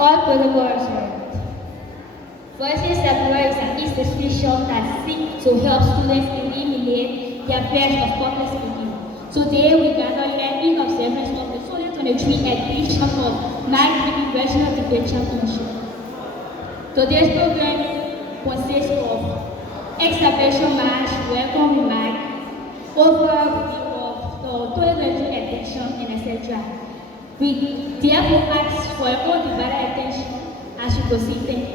All protocols are. Voices Secular is an institution that seeks to help students eliminate their fears of public speaking. Today we gather here in observance of the 2023 edition of Margibi Regional Debate Championship. Today's program consists of exhibition match, welcome remark, overview of the 2023 edition, and etc. We therefore ask for your own divided attention as you proceed. Thank you.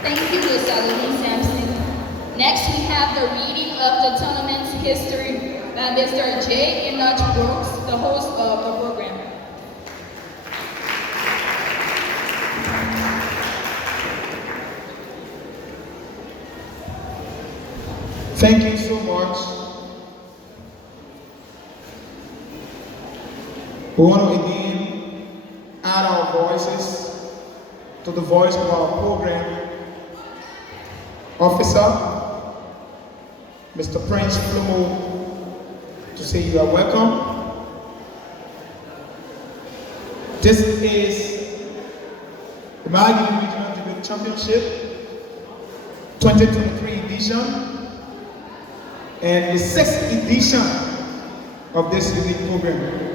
Thank you, Ms. Adeline Sampson. Next, we have the reading of the tournament's history by Mr. J. Enoch Brooks, the host of the program. Thank you so much. We want to again add our voices to the voice of our program officer, Mr. Prince Flomo, to say you are welcome. This is the Margibi Regional Debate Championship 2023 edition and the 6th edition of this unique program.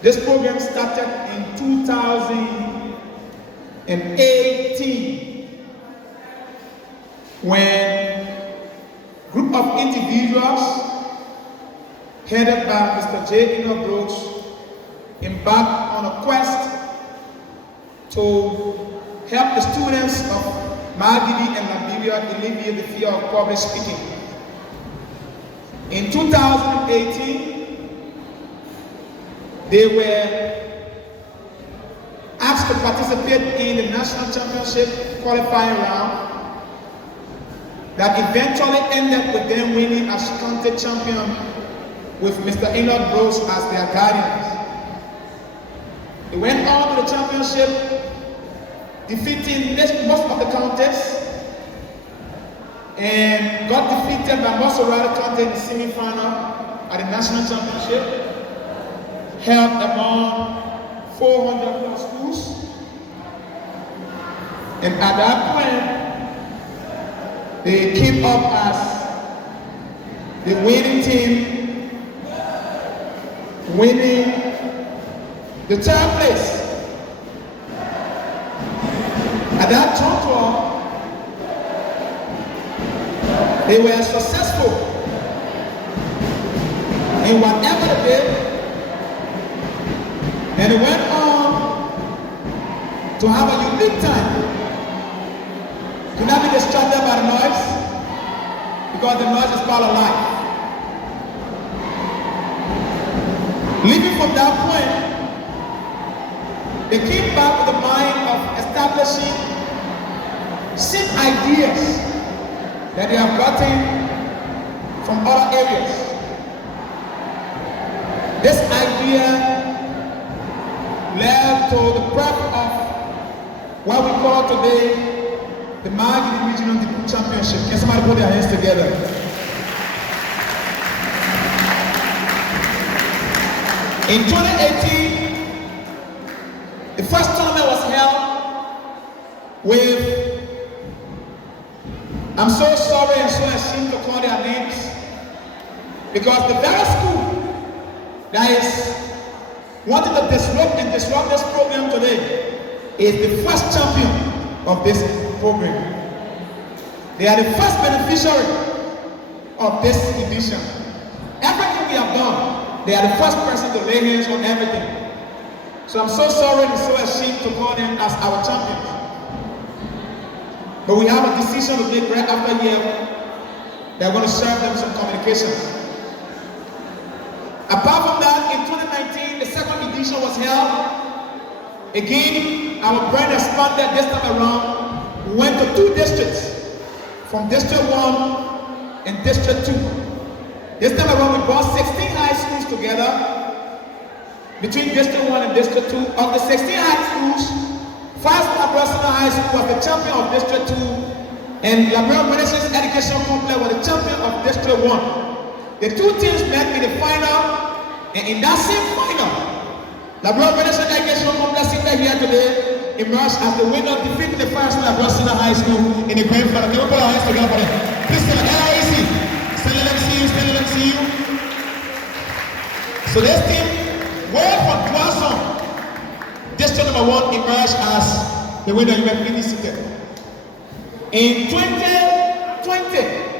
This program started in 2018 when a group of individuals headed by Mr. J. Enoch Brooks embarked on a quest to help the students of Margibi and Liberia alleviate the fear of public speaking. In 2018, they were asked to participate in the national championship qualifying round that eventually ended with them winning as county champion with Mr. Enoch Brooks as their guardians. They went on to the championship, defeating most of the counties, and got defeated by Margibi County in the semi-final at the national championship, held among 400 plus schools. And at that point, they came up as the winning team, winning the 3rd place. At that juncture, they were successful in whatever they did, and they went on to have a unique time. Do not be distracted by the noise, because the noise is part of life. Leaving from that point, they came back with the mind of establishing 6 ideas that they have gotten from other areas. This idea led to the birth of what we call today the Margibi Regional Debate Championship. Can somebody put their hands together? In 2018, the first tournament was held with, I'm so sorry and so ashamed to call their names, because the very school that is wanting to disrupt this program today is the first champion of this program. They are the first beneficiary of this edition. Everything we have done, they are the first person to lay hands on everything. So I'm so sorry and so ashamed to call them as our champions. But we have a decision to make right after year. They're going to serve them some communications. Apart from that, in 2019, the 2nd edition was held. Again, our brand expanded this time around. We went to 2 districts, from District 1 and District 2. This time around, we brought 16 high schools together between District 1 and District 2. Of the 16 high schools, First Nebraska High School was the champion of District 2, and Liberia Renaissance Education Complex was the champion of District 1. the two teams met in the final, and in that same final, Labrador Renaissance Educational Complex here today emerged as the winner, defeating the first Labrador Senior High School in the grand final. Can we put our hands together for them? Please tell them, LIC, stand let them see you, stand let them see you. So this team, way from Poisson, district number 1 emerged as the winner. You may please sit there. In 2020,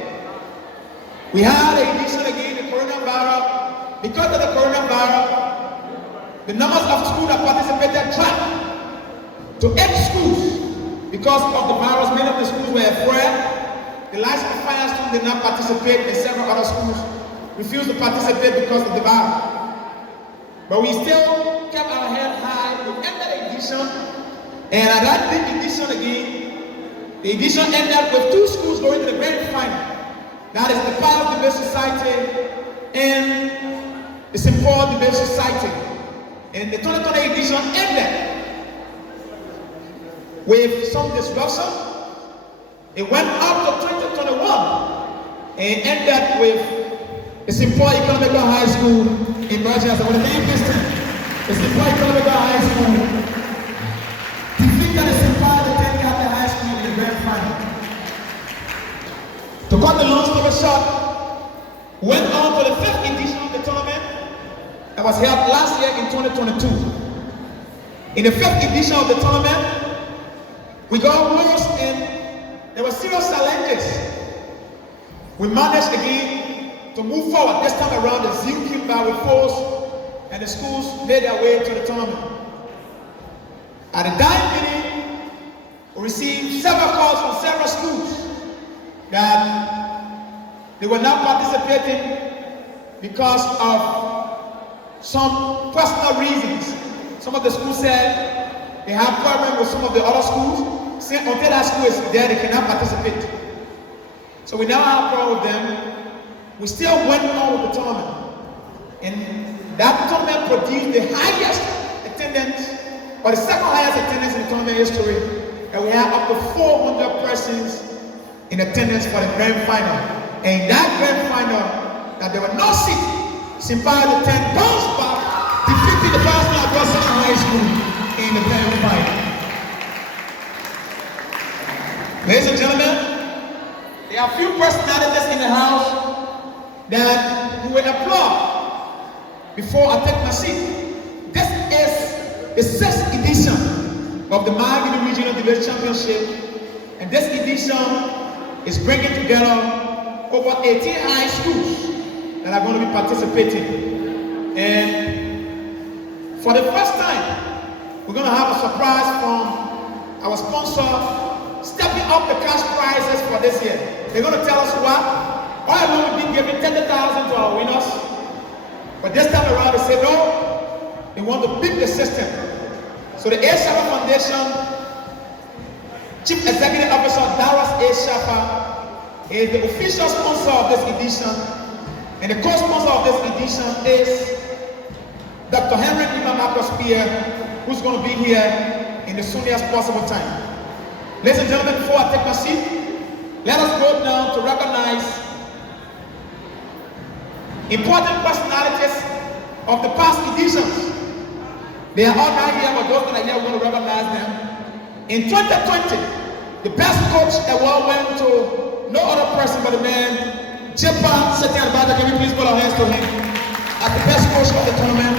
we had an edition again, the coronavirus. Because of the coronavirus, the numbers of schools that participated dropped to 8 schools. Because of the virus, many of the schools were afraid. The licensed fire students did not participate, and several other schools refused to participate because of the virus. But we still kept our head high. We ended the edition, and at that big edition again, the edition ended with 2 schools going to the grand final. That is the Power Debate Society and the St. Paul Debate Society. And the 2020 edition ended with some disruption. It went up to 2021 and ended with the St. Paul Economical High School emerging as one of the biggest. The St. Paul Economical High School defeated the St. Paul High School in the grand final. To cut the long story short, went on to the 5th edition of the tournament that was held last year in 2022. In the 5th edition of the tournament, we got worse and there were serious challenges. We managed again to move forward. This time around, the Zeal came back with force and the schools made their way to the tournament. At the dying minute, we received several calls from several schools that they were not participating because of some personal reasons. Some of the schools said they have problems with some of the other schools, saying until that school is there, they cannot participate. So we now have a problem with them. We still went on with the tournament. And that tournament produced the highest attendance, or the second highest attendance in the tournament history. And we had up to 400 persons in attendance for the grand final. And in that grand final, that there were no seats, St. Paul the 10 bounced back, defeating the first one across High School in the grand final. Ladies and gentlemen, there are a few personalities in the house that you will applaud before I take my seat. This is the 6th edition of the Margibi Regional Debate Championship, and this edition is bringing together over 18 high schools that are going to be participating. And for the first time, we're going to have a surprise from our sponsor, stepping up the cash prizes for this year. They're going to tell us what. All along we've been giving 10,000 to our winners, but this time around they say no, they want to beat the system. So the A Shaffah Foundation Chief Executive Officer Darius A. Shaffah is the official sponsor of this edition, and the co-sponsor of this edition is Dr. Henry Marcus Pierre, who's going to be here in the soonest possible time. Ladies and gentlemen, before I take my seat, let us go down to recognize important personalities of the past editions. They are all not here, but those that are here, we're going to recognize them. In 2020, the best coach award went to no other person but the man, Jepa Setian Bada. Can we please put our hands to him as the best coach of the tournament?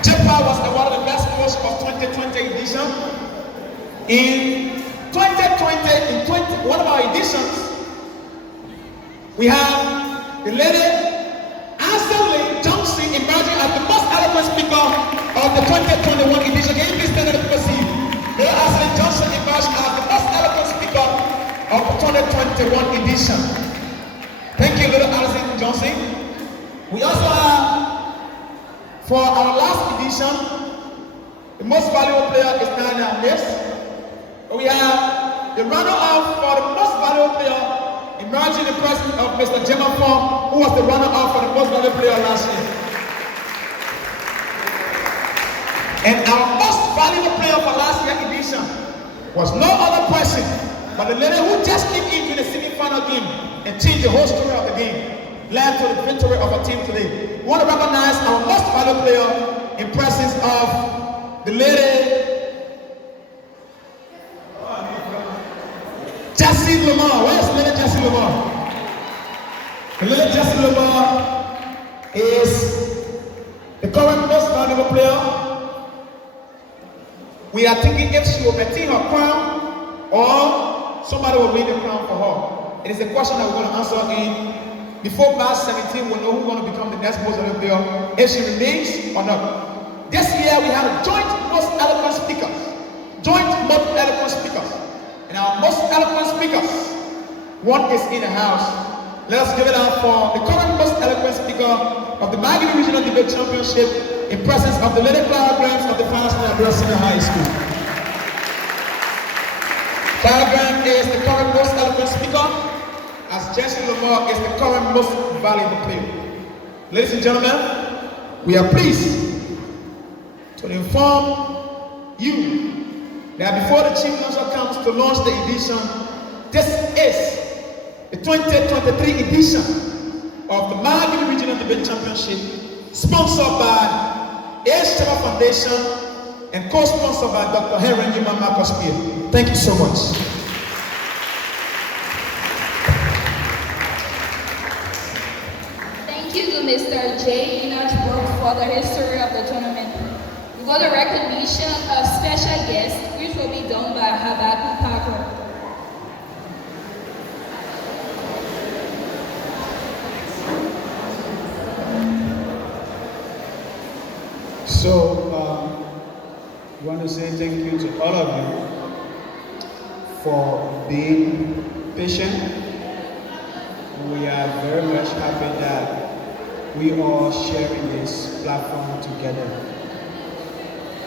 Jepa was awarded the best coach of 2020 edition. In 2020, one of our editions, we have the lady Ashley Johnson emerging as the most eloquent speaker of the 2021 edition. Can you please stand up to see? Lady Ashley Johnson emerged as the most eloquent speaker of the 2021 edition. Thank you, Lady Ashley Johnson. We also have, for our last edition, the most valuable player is Nana Miss. We have the runner-up for the most valuable player, emerging the person of Mr. Gemma Fong, who was the runner-up for the most valuable player last year. And our most valuable player for last year's edition was no other person But the lady who just came into the semi-final game and changed the whole story of the game led to the victory of our team today. We want to recognize our most valuable player in presence of the lady Jessie Lamar. Where's Lady Jessie Lamar? The lady Jessie Lamar is the current most valuable player. We are thinking if she will maintain her crown or somebody will win the crown for her. It is a question that we're going to answer in before March 17. We'll know who's going to become the next most valuable player, if she remains or not. This year we have a joint most eloquent speakers. Joint most eloquent speakers. And our most eloquent speakers, one is in the house. Let us give it up for the current most eloquent speaker of the Margibi Regional Debate Championship in presence of the Lady Clara Grants of the Finance and Senior High School. Clara Grant is the current most eloquent speaker, as Jessie Lamar is the current most valuable player. Ladies and gentlemen, we are pleased to inform you that before the Chief Minister comes to launch the edition, this is the 2023 edition of the Margibi Regional Debate Championship, sponsored by A Shaffah Foundation and co-sponsored by Dr. Henry Marcus Pierre. Thank you so much. Thank you to Mr. J. Enoch Brooks for the history of the tournament. We got a recognition of special guests, which will be done by Habakkuk Parker. So, I want to say thank you to all of you for being patient. We are very much happy that we are sharing this platform together.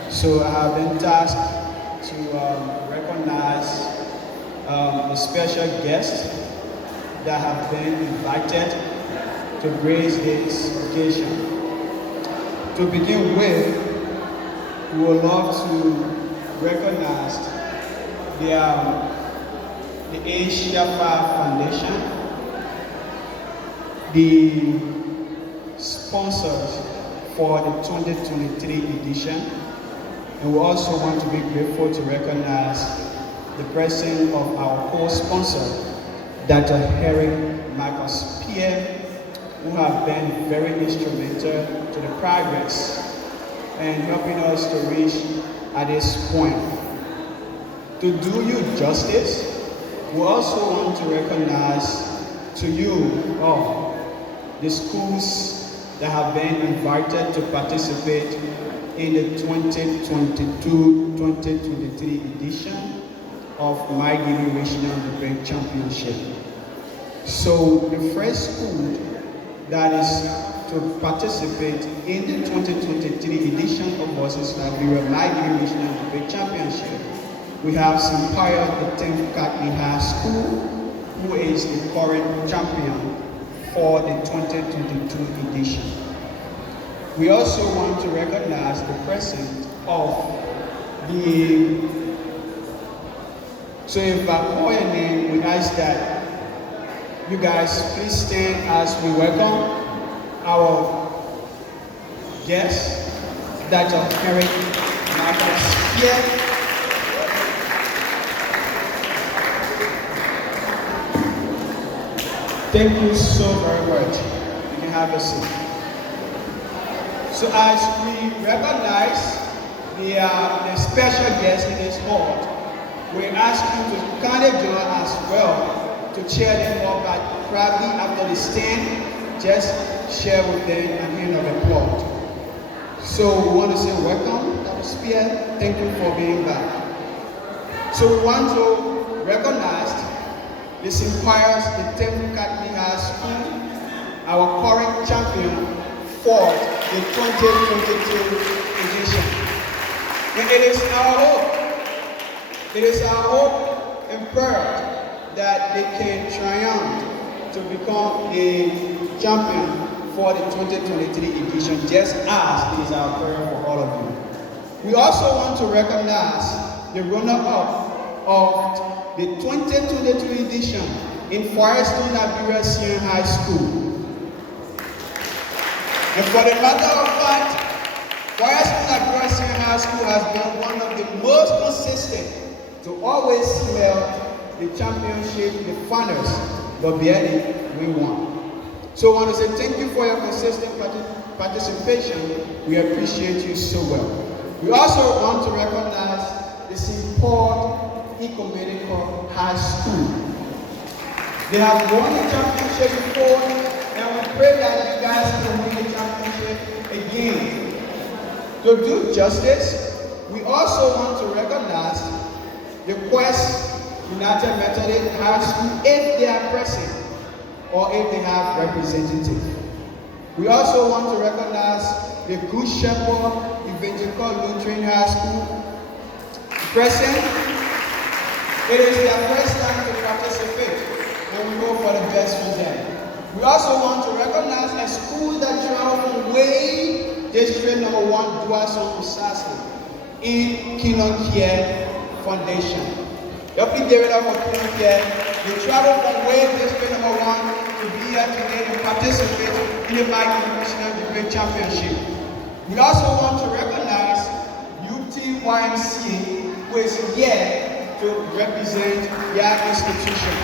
So I have been tasked to recognize the special guests that have been invited to grace this occasion. To begin with, we would love to recognize the A Shaffah Foundation, the sponsors for the 2023 edition, and we also want to be grateful to recognize the presence of our co-sponsor, Dr. Henry Marcus Pierre, who have been very instrumental to the progress and helping us to reach at this point. To do you justice, we also want to recognize to you all the schools that have been invited to participate in the 2022-2023 edition of Margibi Regional Debate Championship. So the first school that is to participate in the 2023 edition of Voices Liberia Margibi Regional Debate Championship, we have Simpire, the 10th Catholic High School, who is the current champion for the 2022 edition. We also want to recognize the presence of the, so if I call your name, we ask that you guys please stand as we welcome our guest, Dr. Henry Marcus Pierre. Thank you so very much. You can have a seat. So as we recognize the special guest in this hall, we ask you to kindly join as well to cheer them up, but probably after the stand, just share with them a hand of applause. So we want to say welcome, Dr. Spear. Thank you for being back. So we want to recognize the Simpires, the 10th Catholic High School, our current champion for the 2022 edition. And it is our hope and prayer that they can triumph to become a champion for the 2023 edition, just as it is our prayer for all of you. We also want to recognize the runner-up of the 2023 edition in Firestone, Liberia Senior High School. And for the matter of fact, Firestone, Liberia Senior High School has been one of the most consistent to always smell the championship, the finals, but barely we won. So I want to say thank you for your consistent participation. We appreciate you so well. We also want to recognize the St. Paul Ecumenical High School. They have won the championship before, and we pray that you guys can win the championship again. To do justice, we also want to recognize the Quest United Methodist High School if they are present or if they have representatives. We also want to recognize the Good Shepherd Evangelical Lutheran High School present. It is their first time to participate, and we hope for the best for them. We also want to recognize a school that traveled from Wade District Number 1, Duason, precisely, in Kinonkie Foundation. Please give it up for Kinonkie. They traveled from Wade District Number 1 to be here today and participate in the Margibi Regional Debate Championship. We also want to recognize UTYMCA, who is here to represent their institution.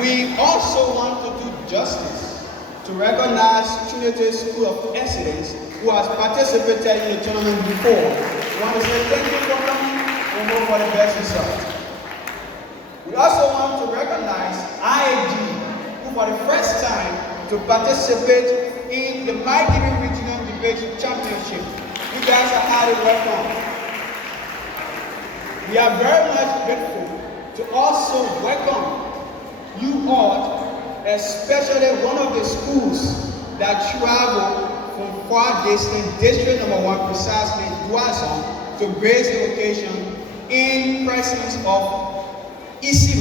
We also want to do justice to recognize Trinity School of Excellence, who has participated in the tournament before. We want to say thank you for coming and hope for the best result. We also want to recognize IAG, who for the first time to participate in the Margibi Regional Debate Championship. You guys are highly welcome. We are very much grateful to also welcome you all, especially one of the schools that travel from far distant District Number 1, precisely Duason, to grace the occasion in presence of EC